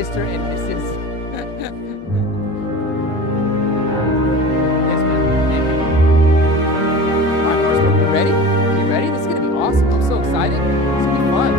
Mr. and Mrs. Yes, ma'am. Thank you. All right, Orangethorpe, you ready? You ready? This is going to be awesome. I'm so excited. It's going to be fun.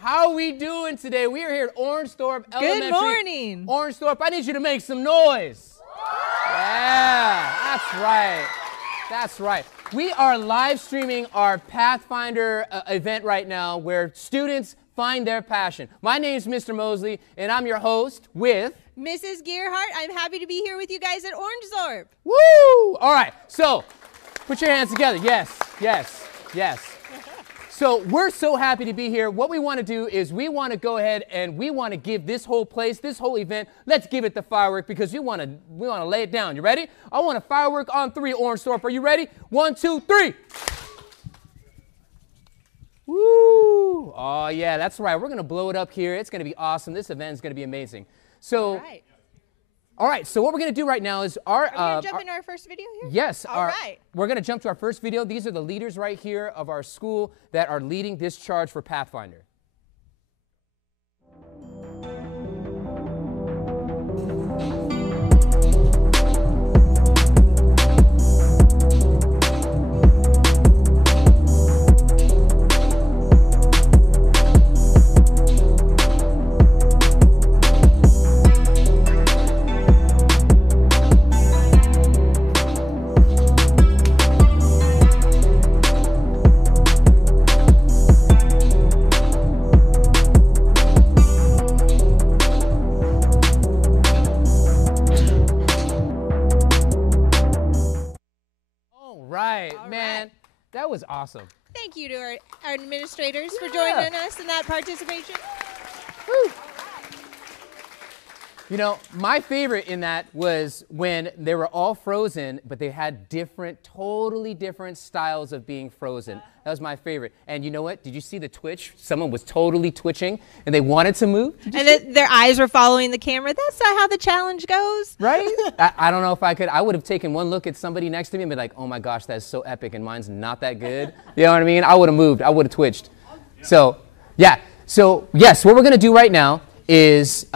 How are we doing today? We are here at Orangethorpe Elementary. Good morning. Orangethorpe, I need you to make some noise. Yeah, that's right. That's right. We are live streaming our PATHFinder event right now where students find their passion. My name is Mr. Mosley, and I'm your host with Mrs. Gearhart. I'm happy to be here with you guys at Orangethorpe. Woo! All right, so put your hands together. Yes, yes, yes. So we're so happy to be here. What we want to do is we want to go ahead and we want to give this whole place, this whole event, let's give it the firework because we want to lay it down. You ready? I want a firework on 3, Orangethorpe. Are you ready? 1, 2, 3. Woo! Oh yeah, that's right. We're going to blow it up here. It's going to be awesome. This event is going to be amazing. So. All right, so what we're going to do right now is Are we going to jump into our first video here? Yes. All right. We're going to jump to our first video. These are the leaders right here of our school that are leading this charge for PATHFinder. That was awesome. Thank you to our administrators for joining us in that participation. Woo. You know, my favorite in that was when they were all frozen, but they had totally different styles of being frozen. That was my favorite. And you know what? Did you see the twitch? Someone was totally twitching, and they wanted to move. And their eyes were following the camera. That's not how the challenge goes. Right? I don't know if I could. I would have taken one look at somebody next to me and been like, oh my gosh, that's so epic, and mine's not that good. You know what I mean? I would have moved. I would have twitched. So, yeah. So, yes, what we're going to do right now is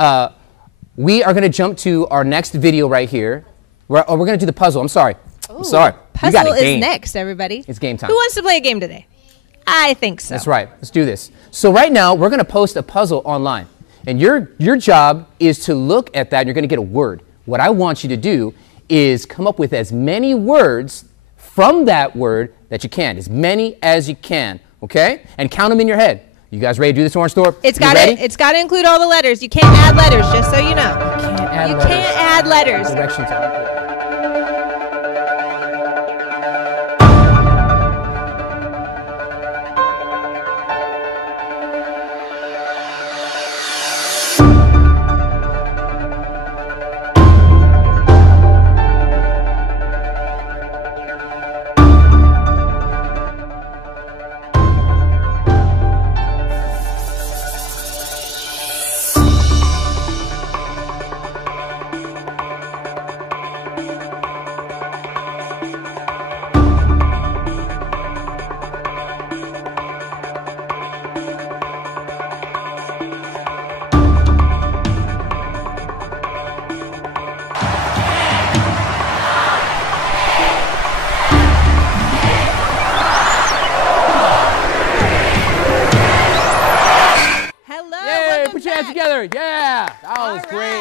we are going to jump to our next video right here. We're going to do the puzzle. I'm sorry. I'm sorry. Puzzle is next, everybody. It's game time. Who wants to play a game today? I think so. That's right. Let's do this. So right now, we're going to post a puzzle online. And your job is to look at that, and you're going to get a word. What I want you to do is come up with as many words from that word that you can. As many as you can. Okay? And count them in your head. You guys ready to do this, Orangethorpe? It's got to include all the letters. You can't add letters, just so you know. You can't add letters. Directions are.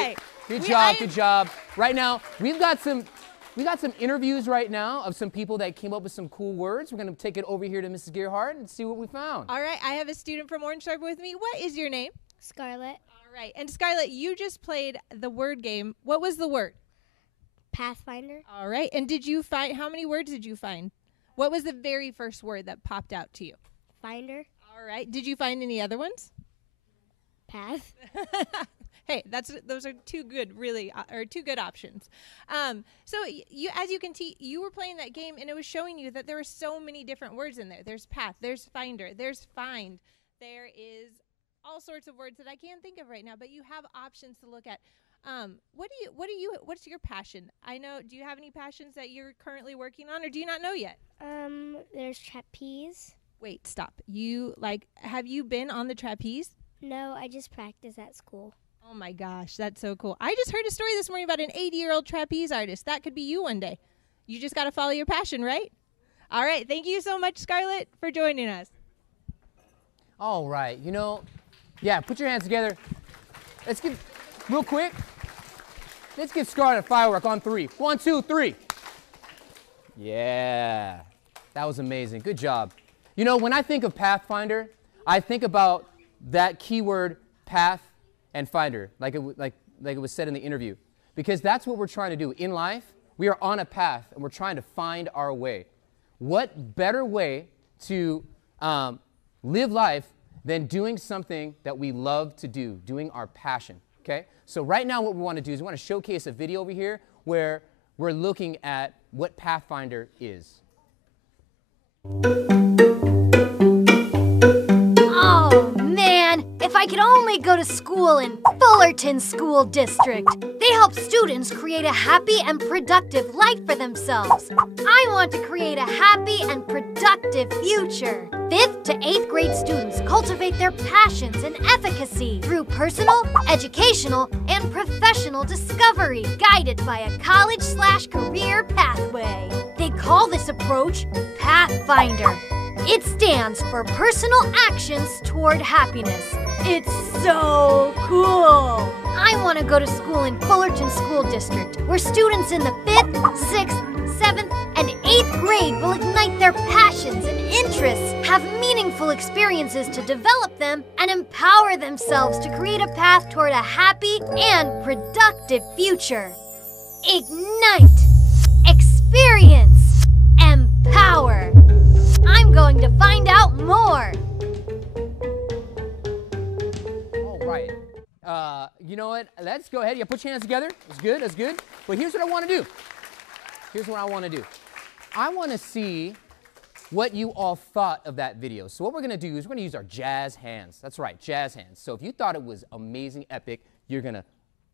great. Good job, good job. Right now, we got some interviews right now of some people that came up with some cool words. We're going to take it over here to Mrs. Gearhart and see what we found. All right, I have a student from Orangethorpe with me. What is your name? Scarlett. All right, and Scarlett, you just played the word game. What was the word? Pathfinder. All right, and did you find, how many words did you find? What was the very first word that popped out to you? Finder. All right, did you find any other ones? Path. Hey, those are two good, really, or two good options. So you, as you can see, you were playing that game, and it was showing you that there are so many different words in there. There's path, there's finder, there's find. There is all sorts of words that I can't think of right now, but you have options to look at. What's your passion? I know. Do you have any passions that you're currently working on, or do you not know yet? There's trapeze. Wait, stop. Have you been on the trapeze? No, I just practice at school. Oh my gosh, that's so cool. I just heard a story this morning about an 80-year-old trapeze artist. That could be you one day. You just got to follow your passion, right? All right, thank you so much, Scarlett, for joining us. All right, yeah, put your hands together. Let's get, real quick, let's get Scarlett a firework on 3. 1, 2, 3. Yeah, that was amazing. Good job. When I think of Pathfinder, I think about that keyword path and finder, like it was said in the interview, because that's what we're trying to do in life. We are on a path and we're trying to find our way. What better way to live life than doing something that we love to do, doing our passion, okay? So right now what we want to do is we want to showcase a video over here where we're looking at what Pathfinder is. Oh, man, if I could only go to school in Fullerton School District. They help students create a happy and productive life for themselves. I want to create a happy and productive future. 5th to 8th grade students cultivate their passions and efficacy through personal, educational, and professional discovery, guided by a college/career pathway. They call this approach PATHFinder. It stands for Personal Actions Toward Happiness. It's so cool! I want to go to school in Fullerton School District, where students in the 5th, 6th, 7th, and 8th grade will ignite their passions and interests, have meaningful experiences to develop them, and empower themselves to create a path toward a happy and productive future. Ignite, experience, empower. I'm going to find out more. All right. You know what? Let's go ahead. Yeah, put your hands together. That's good. That's good. But here's what I want to do. Here's what I want to do. I want to see what you all thought of that video. So what we're going to do is we're going to use our jazz hands. That's right, jazz hands. So if you thought it was amazing, epic, you're going to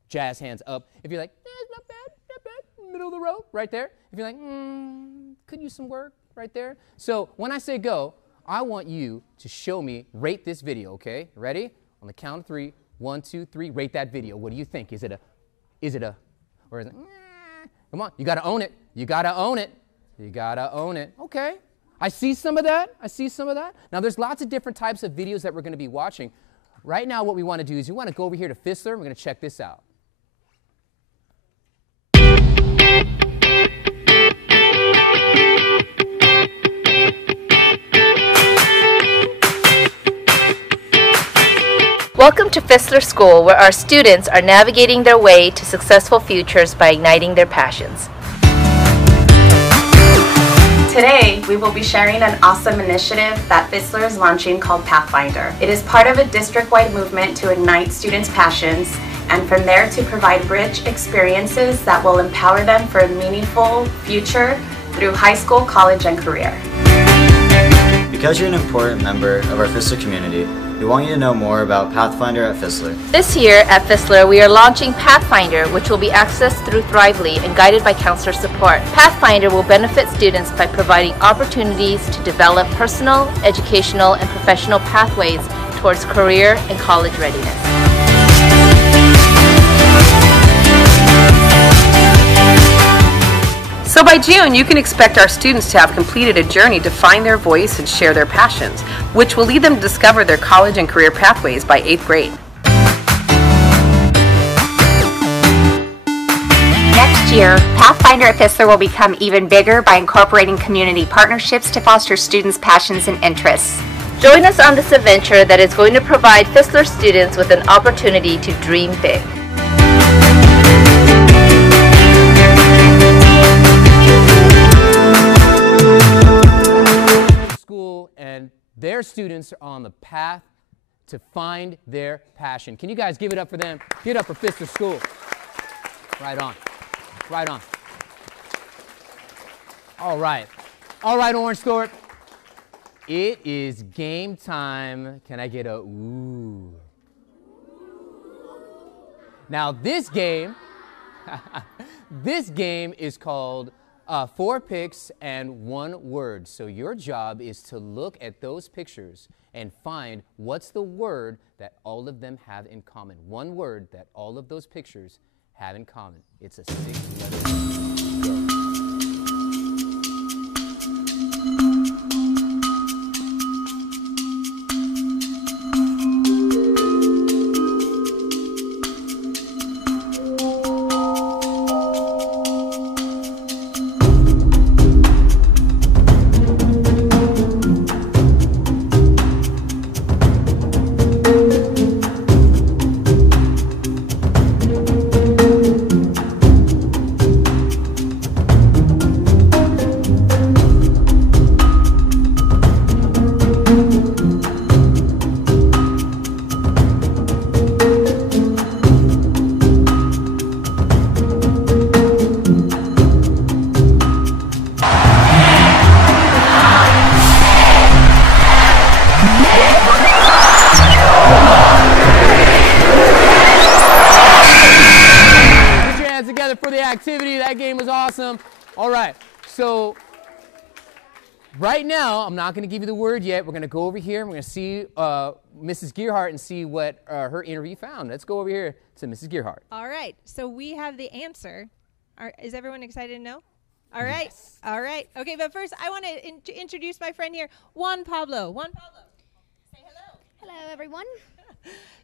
jazz hands up. If you're like, not bad, middle of the road, right there. If you're like, could use some work, right there. So when I say go, I want you to show me, rate this video, okay? Ready? On the count of 3, 1, 2, 3, rate that video. What do you think? Is it a, or is it, come on, you got to own it. You got to own it. You got to own it. Okay. I see some of that. I see some of that. Now, there's lots of different types of videos that we're going to be watching. Right now, what we want to do is we want to go over here to Fissler, and we're going to check this out. Welcome to Fissler School, where our students are navigating their way to successful futures by igniting their passions. Today, we will be sharing an awesome initiative that Fissler is launching called Pathfinder. It is part of a district-wide movement to ignite students' passions, and from there to provide rich experiences that will empower them for a meaningful future through high school, college, and career. Because you're an important member of our Fissler community, we want you to know more about Pathfinder at Fissler. This year at Fissler, we are launching Pathfinder, which will be accessed through Thrively and guided by counselor support. Pathfinder will benefit students by providing opportunities to develop personal, educational, and professional pathways towards career and college readiness. So by June, you can expect our students to have completed a journey to find their voice and share their passions, which will lead them to discover their college and career pathways by 8th grade. year, Pathfinder at Fissler will become even bigger by incorporating community partnerships to foster students' passions and interests. Join us on this adventure that is going to provide Fissler students with an opportunity to dream big. School and their students are on the path to find their passion. Can you guys give it up for them? Give it up for Fissler School. Right on. Right on. All right. All right, Orangethorpe. It is game time. Can I get a ooh? Now this game, this game is called 4 Picks and 1 Word. So your job is to look at those pictures and find what's the word that all of them have in common. 1 word that all of those pictures have in common. It's a 6-letter word. Go. For the activity. That game was awesome. All right, so right now, I'm not going to give you the word yet. We're going to go over here. We're going to see Mrs. Gearhart and see what her interview found. Let's go over here to Mrs. Gearhart. All right, so we have the answer. Is everyone excited to know? All right, yes. All right. Okay, but first, I want to introduce my friend here, Juan Pablo. Juan Pablo, say hello. Hello, everyone.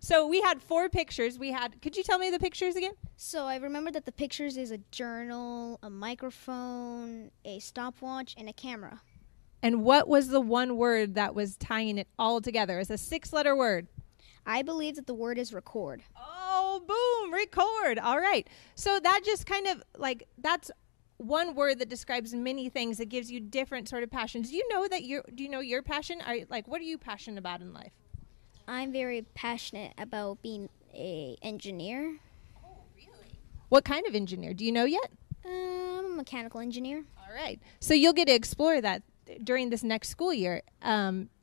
So we had 4 pictures. Could you tell me the pictures again? So I remember that the pictures is a journal, a microphone, a stopwatch, and a camera. And what was the 1 word that was tying it all together? It's a 6-letter word. I believe that the word is record. Oh, boom, record. All right. So that just kind of that's 1 word that describes many things. That gives you different sort of passions. Do you know your passion? What are you passionate about in life? I'm very passionate about being an engineer. Oh, really? What kind of engineer? Do you know yet? I'm a mechanical engineer. All right. So you'll get to explore that during this next school year.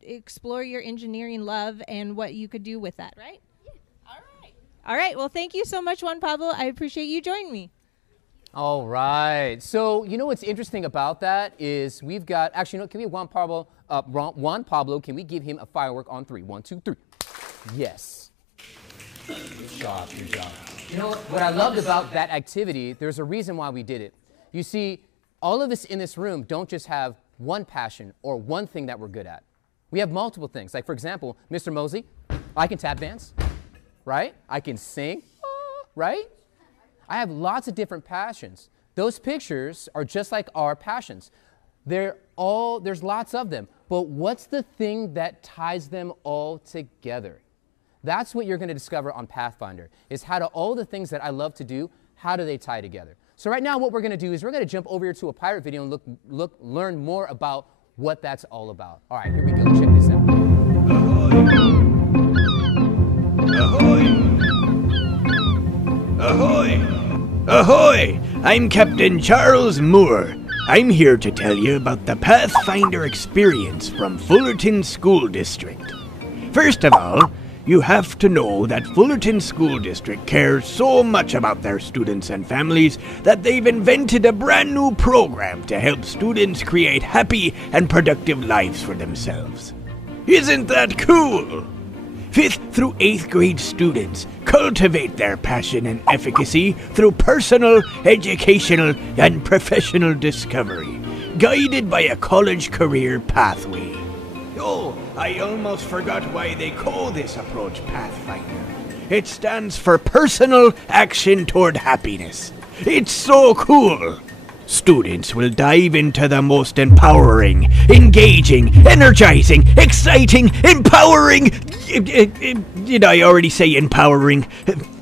Explore your engineering love and what you could do with that, right? Yeah. All right. All right. Well, thank you so much, Juan Pablo. I appreciate you joining me. All right. So you know what's interesting about that is we've got, actually, can we have Juan Pablo, can we give him a firework on 3? 1, 2, 3. Yes. Good job, good job. You know what I loved about that activity, there's a reason why we did it. You see, all of us in this room don't just have one passion or one thing that we're good at. We have multiple things. Like, for example, Mr. Mosley, I can tap dance, right? I can sing, right? I have lots of different passions. Those pictures are just like our passions. There's lots of them. But what's the thing that ties them all together? That's what you're going to discover on Pathfinder, is how do all the things that I love to do, how do they tie together? So right now what we're going to do is we're going to jump over here to a pirate video and learn more about what that's all about. All right, here we go. Check this out. Ahoy! Ahoy! Ahoy! I'm Captain Charles Moore. I'm here to tell you about the Pathfinder experience from Fullerton School District. First of all, you have to know that Fullerton School District cares so much about their students and families that they've invented a brand new program to help students create happy and productive lives for themselves. Isn't that cool? 5th through 8th grade students cultivate their passion and efficacy through personal, educational, and professional discovery, guided by a college career pathway. Oh, I almost forgot why they call this approach Pathfinder. It stands for Personal Action Toward Happiness. It's so cool! Students will dive into the most empowering, engaging, energizing, exciting, empowering... Did I already say empowering?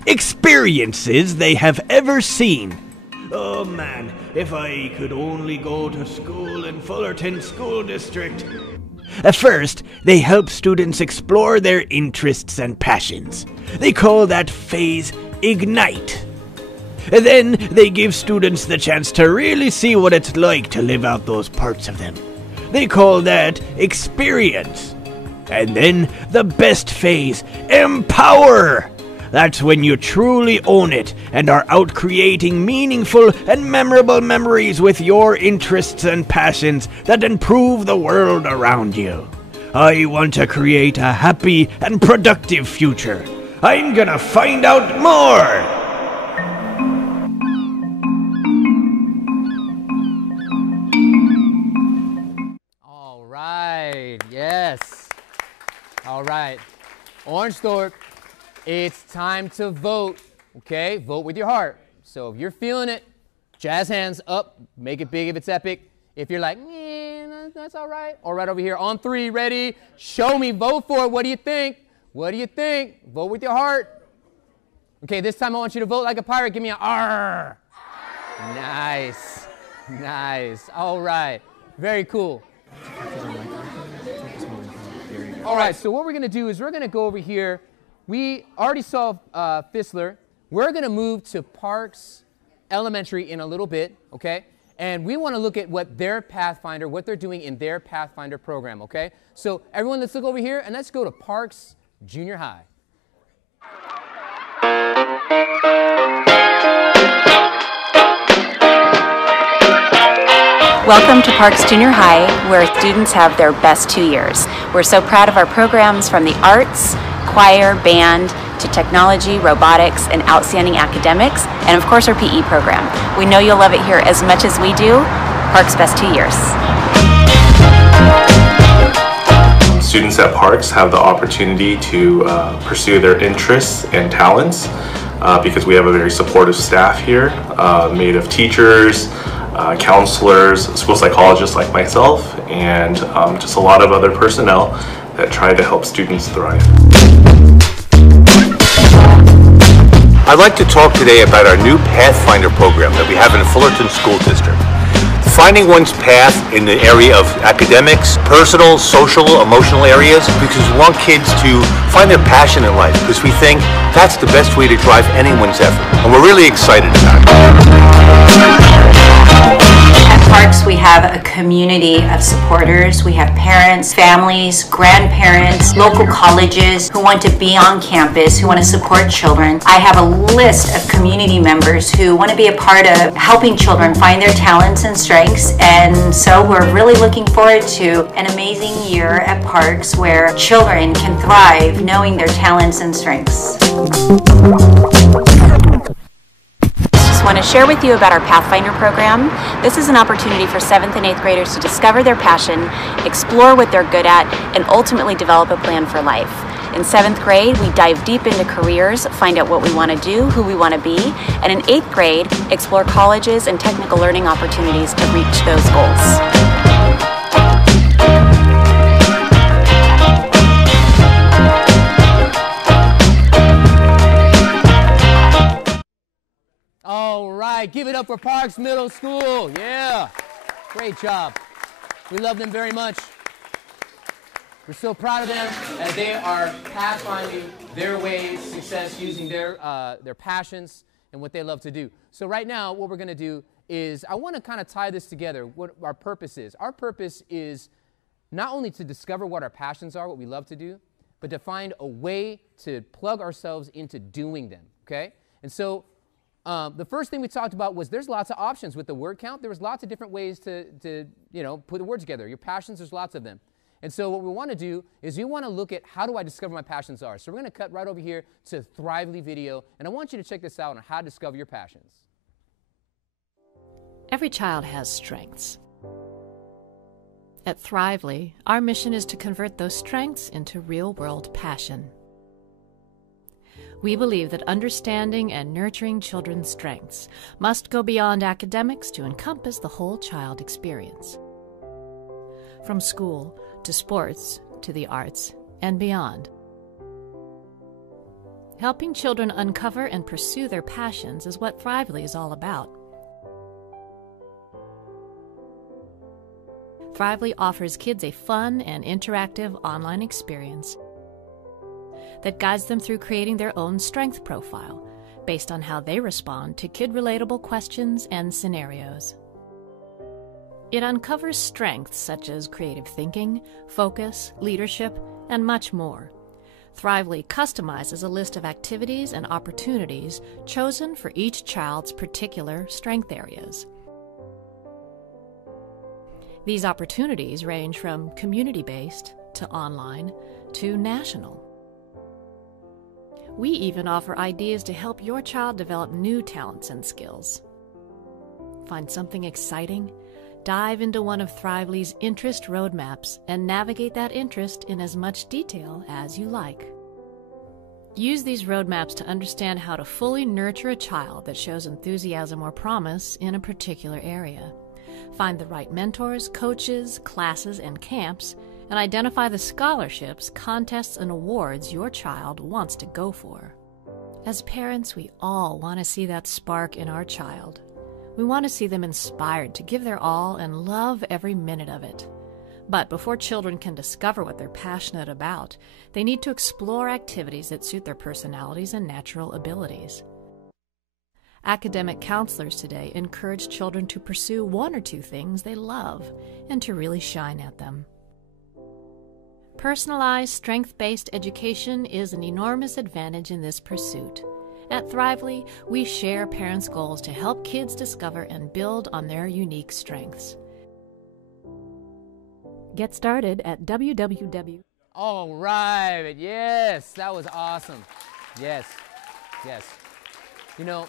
Experiences they have ever seen. Oh man, if I could only go to school in Fullerton School District. First, they help students explore their interests and passions. They call that phase Ignite. Then they give students the chance to really see what it's like to live out those parts of them. They call that Experience. And then the best phase, Empower. That's when you truly own it and are out creating meaningful and memorable memories with your interests and passions that improve the world around you. I want to create a happy and productive future. I'm gonna find out more! All right, yes. All right, Orangethorpe. It's time to vote, okay? Vote with your heart. So if you're feeling it, jazz hands up, make it big if it's epic. If you're like, that's all right. Or right over here, on 3, ready, show me, vote for it. What do you think? What do you think? Vote with your heart. Okay, this time I want you to vote like a pirate. Give me an R. Nice, nice. All right, very cool. All right, so what we're gonna do is we're gonna go over here. We already saw Fissler. We're going to move to Parks Elementary in a little bit, okay? And we want to look at what their Pathfinder, what they're doing in their Pathfinder program, okay? So everyone, let's look over here and let's go to Parks Junior High. Welcome to Parks Junior High, where students have their best 2 years. We're so proud of our programs, from the arts, choir, band, to technology, robotics, and outstanding academics, and of course our PE program. We know you'll love it here as much as we do. Parks' best 2 years. Students at Parks have the opportunity to pursue their interests and talents because we have a very supportive staff here, made of teachers, counselors, school psychologists like myself, and just a lot of other personnel that try to help students thrive. I'd like to talk today about our new PATHFinder program that we have in the Fullerton School District. Finding one's path in the area of academics, personal, social, emotional areas, because we want kids to find their passion in life, because we think that's the best way to drive anyone's effort. And we're really excited about it. At Parks, we have a community of supporters. We have parents, families, grandparents, local colleges who want to be on campus, who want to support children. I have a list of community members who want to be a part of helping children find their talents and strengths, and so we're really looking forward to an amazing year at Parks where children can thrive knowing their talents and strengths. Just want to share with you about our Pathfinder program. This is an opportunity for 7th and 8th graders to discover their passion, explore what they're good at, and ultimately develop a plan for life. In 7th grade, we dive deep into careers, find out what we want to do, who we want to be, and in 8th grade, explore colleges and technical learning opportunities to reach those goals. All right, give it up for Parks Middle School. Yeah, great job. We love them very much. We're so proud of them as they are pathfinding their ways, success, using their passions and what they love to do. So right now, what we're going to do is I want to kind of tie this together, what our purpose is. Our purpose is not only to discover what our passions are, what we love to do, but to find a way to plug ourselves into doing them, okay? And so the first thing we talked about was there's lots of options with the word count. There was lots of different ways to put the word together. Your passions, there's lots of them. And so what we want to do is we want to look at how do I discover my passions are. So we're going to cut right over here to Thrively video, and I want you to check this out on how to discover your passions. Every child has strengths. At Thrively, our mission is to convert those strengths into real-world passion. We believe that understanding and nurturing children's strengths must go beyond academics to encompass the whole child experience. From school to sports to the arts and beyond. Helping children uncover and pursue their passions is what Thrively is all about. Thrively offers kids a fun and interactive online experience that guides them through creating their own strength profile based on how they respond to kid-relatable questions and scenarios. It uncovers strengths such as creative thinking, focus, leadership, and much more. Thrively customizes a list of activities and opportunities chosen for each child's particular strength areas. These opportunities range from community-based to online to national. We even offer ideas to help your child develop new talents and skills. Find something exciting? Dive into one of Thrively's interest roadmaps and navigate that interest in as much detail as you like. Use these roadmaps to understand how to fully nurture a child that shows enthusiasm or promise in a particular area. Find the right mentors, coaches, classes, and camps, and identify the scholarships, contests, and awards your child wants to go for. As parents, we all want to see that spark in our child. We want to see them inspired to give their all and love every minute of it. But before children can discover what they're passionate about, they need to explore activities that suit their personalities and natural abilities. Academic counselors today encourage children to pursue one or two things they love and to really shine at them. Personalized, strength-based education is an enormous advantage in this pursuit. At Thrively, we share parents' goals to help kids discover and build on their unique strengths. Get started at www. All right. Yes, that was awesome. Yes, yes. You know,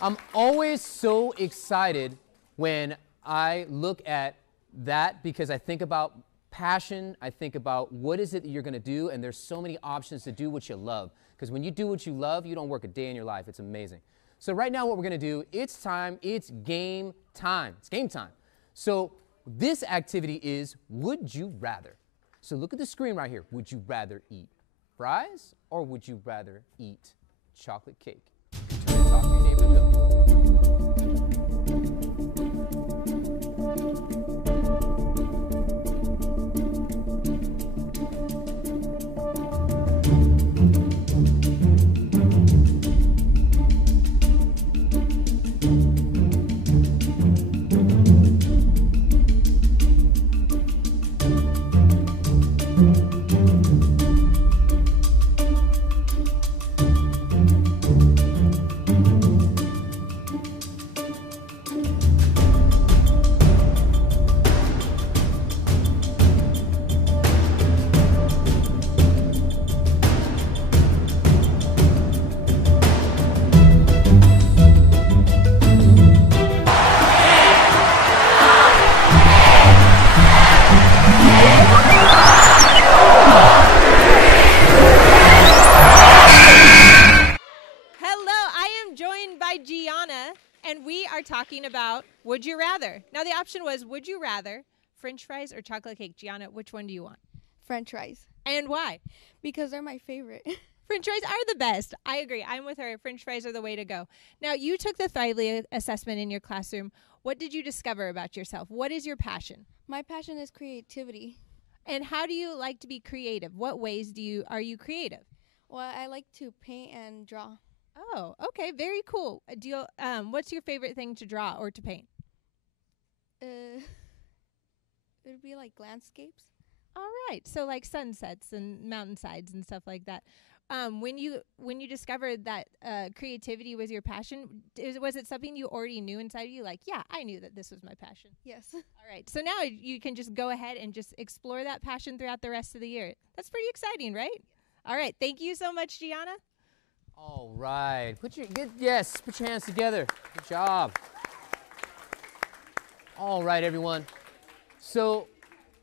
I'm always so excited when I look at that because I think about passion, I think about what is it that you're going to do, and there's so many options to do what you love. Because when you do what you love, you don't work a day in your life. It's amazing. So right now what we're going to do, it's time, it's game time. It's game time. So this activity is Would You Rather. So look at the screen right here. Would you rather eat fries or would you rather eat chocolate cake? Turn and talk to your neighbor. Go. About would you rather. Now the option was would you rather French fries or chocolate cake? Gianna, which one do you want? French fries. And why? Because they're my favorite. French fries are the best. I agree. I'm with her. French fries are the way to go. Now you took the Thrively assessment in your classroom. What did you discover about yourself? What is your passion? My passion is creativity. And how do you like to be creative? What ways are you creative? Well, I like to paint and draw. Oh, okay, very cool. What's your favorite thing to draw or to paint? It would be like landscapes. All right, so like sunsets and mountainsides and stuff like that. When you discovered that creativity was your passion, was it something you already knew inside of you? Like, yeah, I knew that this was my passion. Yes. All right, so now you can just go ahead and just explore that passion throughout the rest of the year. That's pretty exciting, right? All right, thank you so much, Gianna. All right. Put your hands together. Good job. All right, everyone. So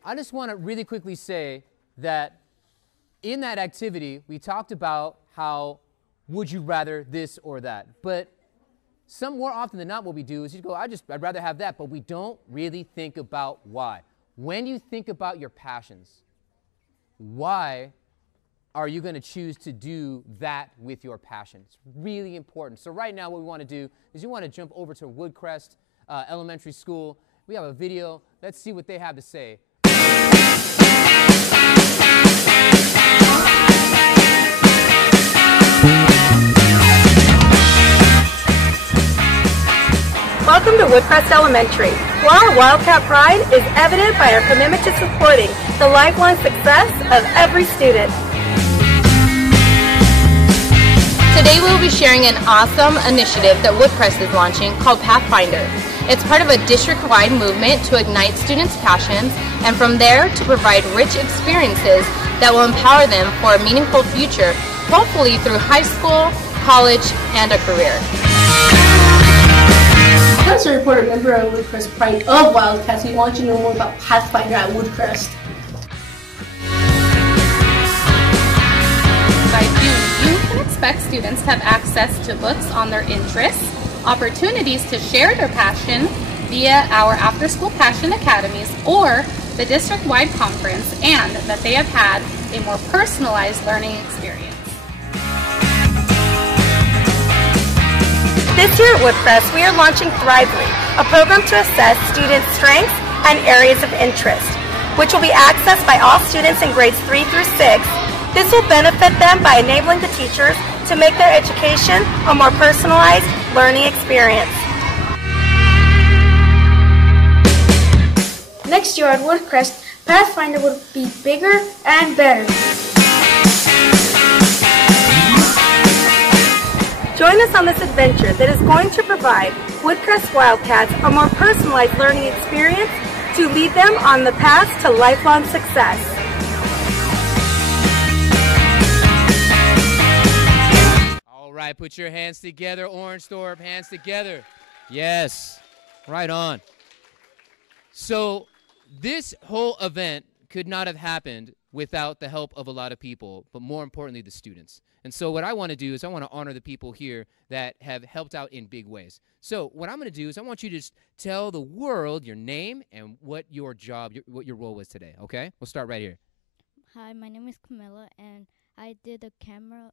I just want to really quickly say that in that activity, we talked about how would you rather this or that. But more often than not, what we do is you go, I'd rather have that, but we don't really think about why. When you think about your passions, why are you going to choose to do that with your passion? It's really important. So right now what we want to do is you want to jump over to Woodcrest Elementary School. We have a video. Let's see what they have to say. Welcome to Woodcrest Elementary, where our Wildcat pride is evident by our commitment to supporting the lifelong success of every student. Today we will be sharing an awesome initiative that Woodcrest is launching called PATHFinder. It's part of a district-wide movement to ignite students' passions and from there to provide rich experiences that will empower them for a meaningful future, hopefully through high school, college, and a career. As a reporter, member of Woodcrest Pride of Wildcats, we want you to know more about PATHFinder at Woodcrest. By June, you can expect students to have access to books on their interests, opportunities to share their passion via our after-school passion academies or the district-wide conference, and that they have had a more personalized learning experience. This year at Woodcrest, we are launching Thrively, a program to assess students' strengths and areas of interest, which will be accessed by all students in grades 3 through 6. This will benefit them by enabling the teachers to make their education a more personalized learning experience. Next year at Woodcrest, PATHFinder will be bigger and better. Join us on this adventure that is going to provide Woodcrest Wildcats a more personalized learning experience to lead them on the path to lifelong success. All right, put your hands together, Orangethorpe, hands together. Yes, right on. So this whole event could not have happened without the help of a lot of people, but more importantly, the students. And so what I want to do is I want to honor the people here that have helped out in big ways. So what I'm going to do is I want you to just tell the world your name and what your job, what your role was today, okay? We'll start right here. Hi, my name is Camilla, and I did a camera.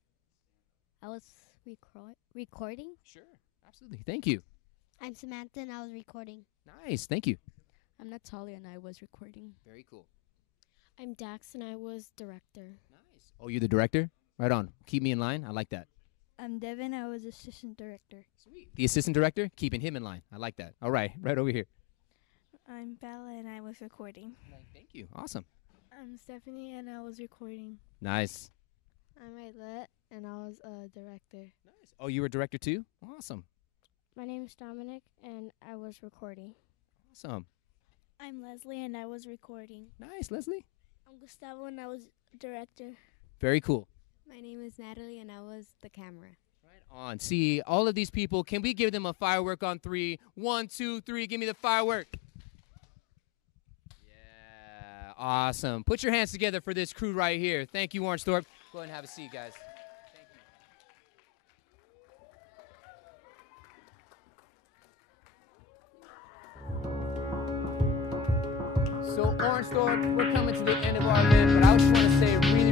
I was recording. Sure, absolutely. Thank you. I'm Samantha, and I was recording. Nice, thank you. I'm Natalia, and I was recording. Very cool. I'm Dax, and I was director. Nice. Oh, you're the director? Right on. Keep me in line. I like that. I'm Devin. I was assistant director. Sweet. The assistant director? Keeping him in line. I like that. All right. Right over here. I'm Bella, and I was recording. Thank you. Awesome. I'm Stephanie, and I was recording. Nice. I'm Aylette, and I was a director. Nice. Oh, you were director too? Awesome. My name is Dominic, and I was recording. Awesome. I'm Leslie, and I was recording. Nice, Leslie. I'm Gustavo, and I was director. Very cool. My name is Natalie, and I was the camera. Right on. See, all of these people, can we give them a firework on 3? 1, 2, 3. Give me the firework. Yeah, awesome. Put your hands together for this crew right here. Thank you, Orangethorpe. Go ahead and have a seat, guys. So, Orangethorpe, we're coming to the end of our event, but I just want to say really